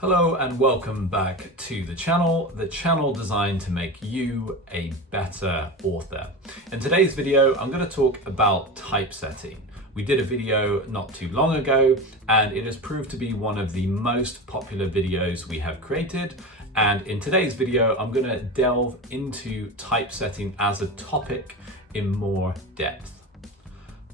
Hello and welcome back to the channel designed to make you a better author. In today's video, I'm going to talk about typesetting. We did a video not too long ago, and it has proved to be one of the most popular videos we have created. And in today's video, I'm going to delve into typesetting as a topic in more depth.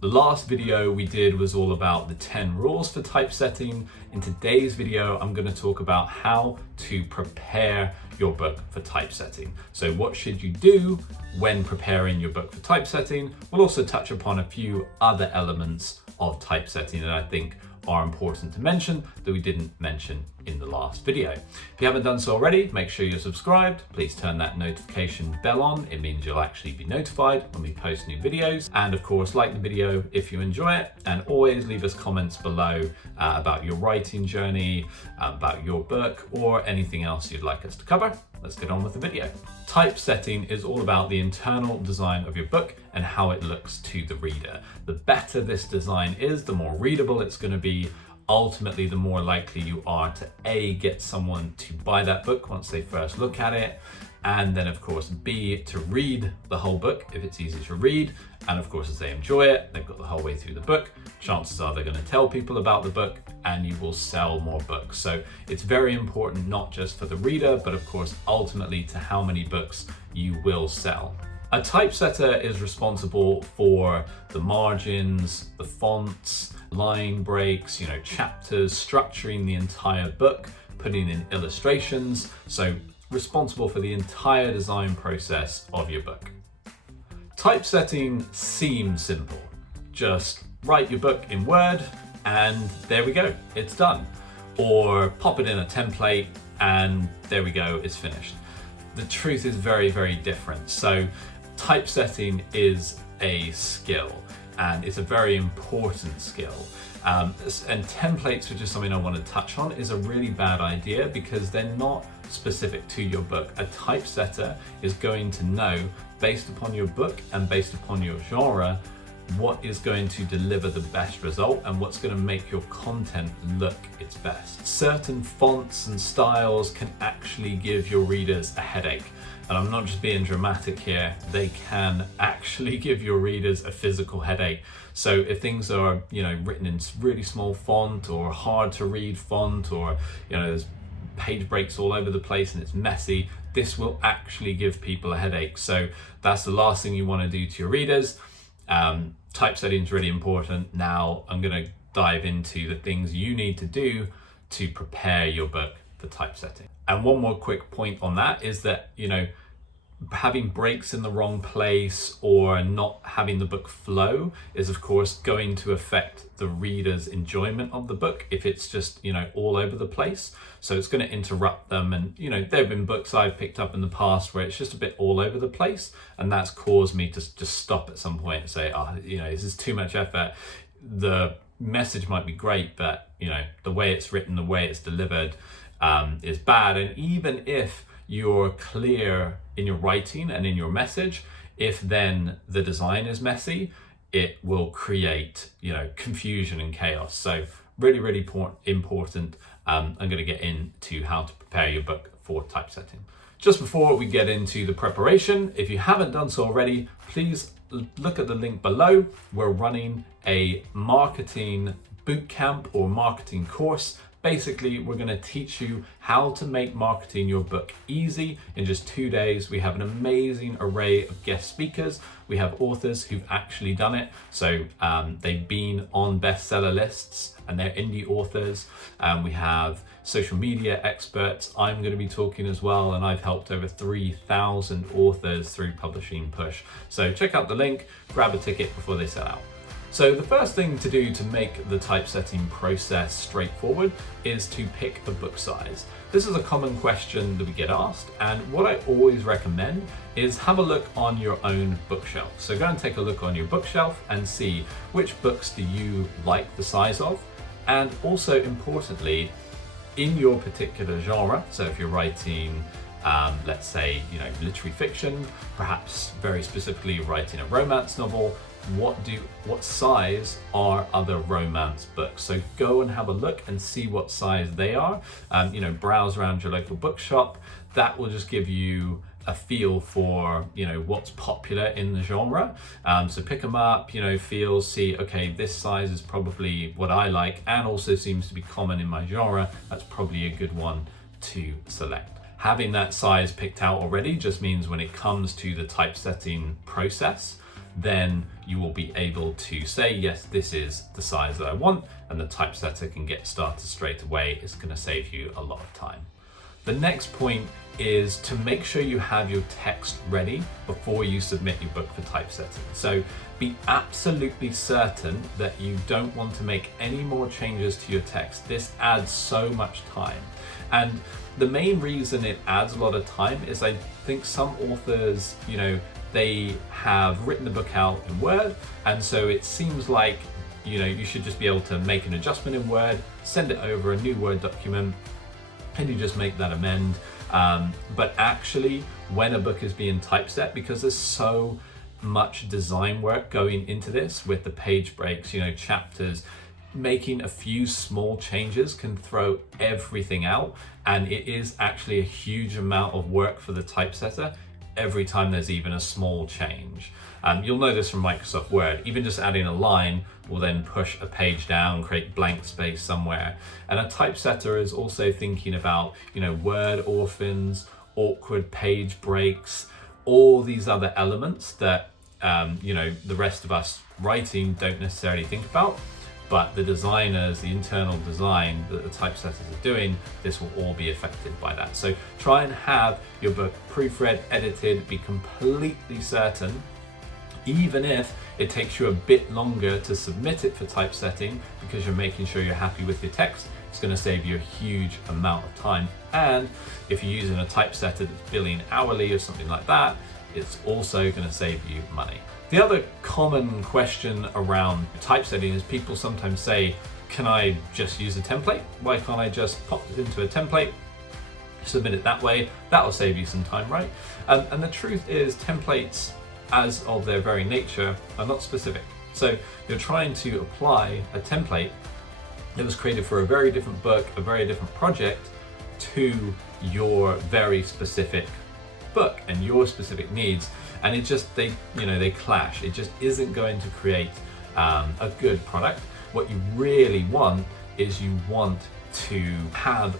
The last video we did was all about the 10 rules for typesetting. In today's video, I'm going to talk about how to prepare your book for typesetting. So what should you do when preparing your book for typesetting? We'll also touch upon a few other elements of typesetting that I think are important to mention that we didn't mention in the last video. If you haven't done so already, make sure you're subscribed. Please turn that notification bell on. It means you'll actually be notified when we post new videos. And of course, like the video if you enjoy it, and always leave us comments below about your writing journey, about your book, or anything else you'd like us to cover. Let's get on with the video. Typesetting is all about the internal design of your book and how it looks to the reader. The better this design is, the more readable it's going to be. Ultimately, the more likely you are to A, get someone to buy that book once they first look at it, and then of course B, to read the whole book if it's easy to read, and of course as they enjoy it, they've got the whole way through the book, chances are they're going to tell people about the book and you will sell more books. So it's very important not just for the reader, but of course ultimately to how many books you will sell. A typesetter is responsible for the margins, the fonts, line breaks, chapters, structuring the entire book, putting in illustrations. So responsible for the entire design process of your book. Typesetting seems simple. Just write your book in Word and there we go, it's done. Or pop it in a template and there we go, it's finished. The truth is very, very different. So typesetting is a skill, and it's a very important skill. And templates, which is something I want to touch on, is a really bad idea because they're not specific to your book. A typesetter is going to know, based upon your book and based upon your genre, what is going to deliver the best result and what's going to make your content look its best. Certain fonts and styles can actually give your readers a headache. And I'm not just being dramatic here, they can actually give your readers a physical headache. So if things are, written in really small font or hard to read font, or, there's page breaks all over the place and it's messy, this will actually give people a headache. So that's the last thing you want to do to your readers. Typesetting is really important. Now I'm going to dive into the things you need to do to prepare your book for typesetting. And one more quick point on that is that, having breaks in the wrong place or not having the book flow is of course going to affect the reader's enjoyment of the book if it's just, all over the place. So it's going to interrupt them. And, there have been books I've picked up in the past where it's just a bit all over the place. And that's caused me to just stop at some point and say, this is too much effort. The message might be great, but, the way it's written, the way it's delivered is bad. And even if you're clear in your writing and in your message, if then the design is messy, it will create, confusion and chaos. So really, really important. I'm going to get into how to prepare your book for typesetting. Just before we get into the preparation, if you haven't done so already, please look at the link below. We're running a marketing bootcamp or marketing course. Basically, we're going to teach you how to make marketing your book easy in just 2 days. We have an amazing array of guest speakers. We have authors who've actually done it. So they've been on bestseller lists and they're indie authors. We have social media experts. I'm going to be talking as well, and I've helped over 3,000 authors through Publishing Push. So check out the link, grab a ticket before they sell out. So the first thing to do to make the typesetting process straightforward is to pick a book size. This is a common question that we get asked, and what I always recommend is have a look on your own bookshelf. So go and take a look on your bookshelf and see which books do you like the size of, and also importantly, in your particular genre. So if you're writing let's say, literary fiction, perhaps very specifically writing a romance novel. What size are other romance books? So go and have a look and see what size they are. Browse around your local bookshop. That will just give you a feel for what's popular in the genre. So pick them up, feel, see, okay, this size is probably what I like and also seems to be common in my genre. That's probably a good one to select. Having that size picked out already just means when it comes to the typesetting process, then you will be able to say, yes, this is the size that I want, and the typesetter can get started straight away. It's going to save you a lot of time. The next point is to make sure you have your text ready before you submit your book for typesetting. So be absolutely certain that you don't want to make any more changes to your text. This adds so much time. And the main reason it adds a lot of time is I think some authors, they have written the book out in Word, and so it seems like you should just be able to make an adjustment in Word, send it over a new Word document, and you just make that amend. But actually, when a book is being typeset, because there's so much design work going into this with the page breaks, chapters, making a few small changes can throw everything out, and it is actually a huge amount of work for the typesetter every time there's even a small change. You'll know this from Microsoft Word. Even just adding a line will then push a page down, create blank space somewhere. And a typesetter is also thinking about, word orphans, awkward page breaks, all these other elements that, the rest of us writing don't necessarily think about. But the designers, the internal design that the typesetters are doing, this will all be affected by that. So try and have your book proofread, edited, be completely certain, even if it takes you a bit longer to submit it for typesetting because you're making sure you're happy with your text. It's going to save you a huge amount of time. And if you're using a typesetter that's billing hourly or something like that, it's also going to save you money. The other common question around typesetting is people sometimes say, can I just use a template? Why can't I just pop it into a template, submit it that way? That'll save you some time, right? And the truth is templates, as of their very nature, are not specific. So you're trying to apply a template that was created for a very different book, a very different project, to your very specific book and your specific needs. And it just, they clash. It just isn't going to create a good product. What you really want is you want to have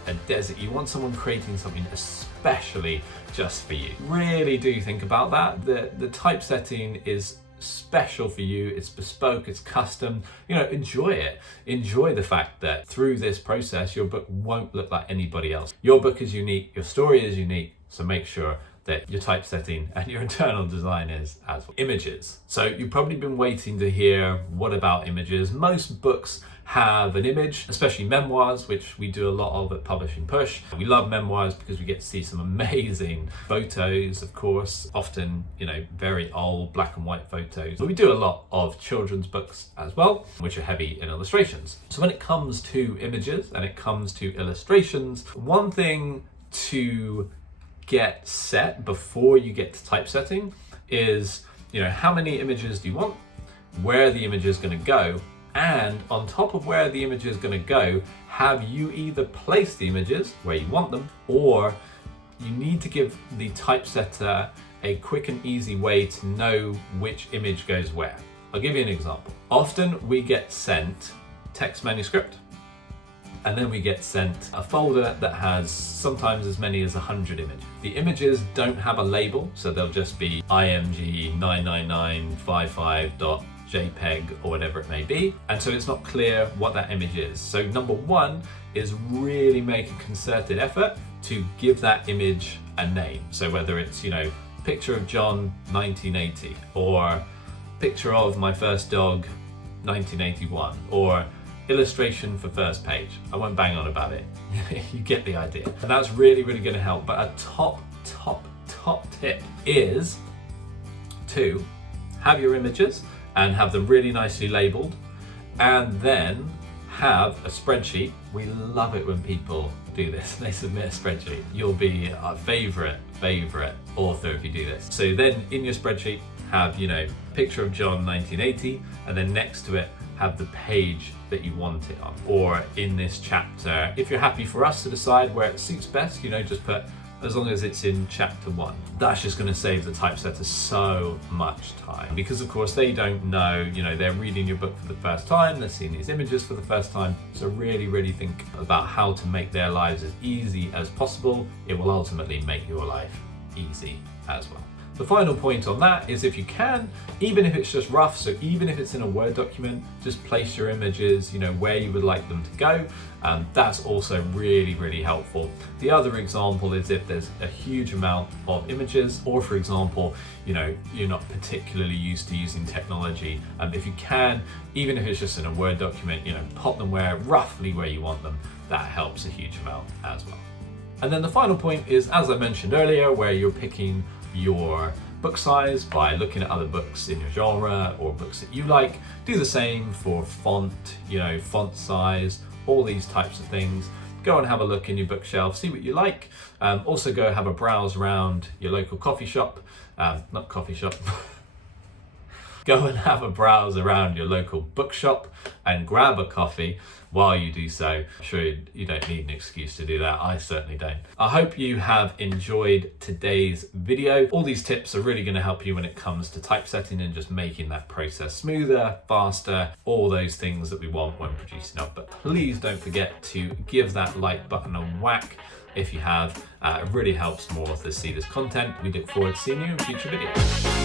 you want someone creating something especially just for you. Really do think about that. The typesetting is special for you, it's bespoke, it's custom. Enjoy it. Enjoy the fact that through this process, your book won't look like anybody else. Your book is unique, your story is unique, so make sure that your typesetting and your internal design is as well. Images. So you've probably been waiting to hear, what about images? Most books have an image, especially memoirs, which we do a lot of at Publishing Push. We love memoirs because we get to see some amazing photos, of course, often, very old black and white photos. But we do a lot of children's books as well, which are heavy in illustrations. So when it comes to images and it comes to illustrations, one thing to get set before you get to typesetting is, how many images do you want, where the image is going to go, and on top of where the image is going to go, have you either placed the images where you want them, or you need to give the typesetter a quick and easy way to know which image goes where. I'll give you an example. Often we get sent text manuscript, and then we get sent a folder that has sometimes as many as 100 images. The images don't have a label, so they'll just be img 99955.jpg or whatever it may be. And so it's not clear what that image is. So number one is really make a concerted effort to give that image a name. So whether it's, picture of John 1980, or picture of my first dog 1981, or illustration for first page. I won't bang on about it. You get the idea. And that's really, really going to help. But a top tip is to have your images and have them really nicely labeled, and then have a spreadsheet. We love it when people do this. They submit a spreadsheet. You'll be a favorite author if you do this. So then in your spreadsheet, have, you know, picture of John 1980, and then next to it have the page that you want it on. Or in this chapter, if you're happy for us to decide where it suits best, you know, just put as long as it's in chapter 1. That's just going to save the typesetter so much time, because of course they don't know, you know, they're reading your book for the first time, they're seeing these images for the first time. So really think about how to make their lives as easy as possible. It will ultimately make your life easy as well. The final point on that is, if you can, even if it's just rough, so even if it's in a Word document, just place your images, you know, where you would like them to go. That's also really helpful. The other example is if there's a huge amount of images, or for example, you know, you're not particularly used to using technology. If you can, even if it's just in a Word document, you know, pop them roughly where you want them. That helps a huge amount as well. And then the final point is, as I mentioned earlier, where you're picking your book size by looking at other books in your genre or books that you like. Do the same for font, you know, font size, all these types of things. Go and have a look in your bookshelf, see what you like. Also go have a browse around your local coffee shop, not coffee shop. Go and have a browse around your local bookshop and grab a coffee while you do so. I'm sure you don't need an excuse to do that. I certainly don't. I hope you have enjoyed today's video. All these tips are really going to help you when it comes to typesetting and just making that process smoother, faster, all those things that we want when producing art. But please don't forget to give that like button a whack if you have. It really helps more authors see this content. We look forward to seeing you in future videos.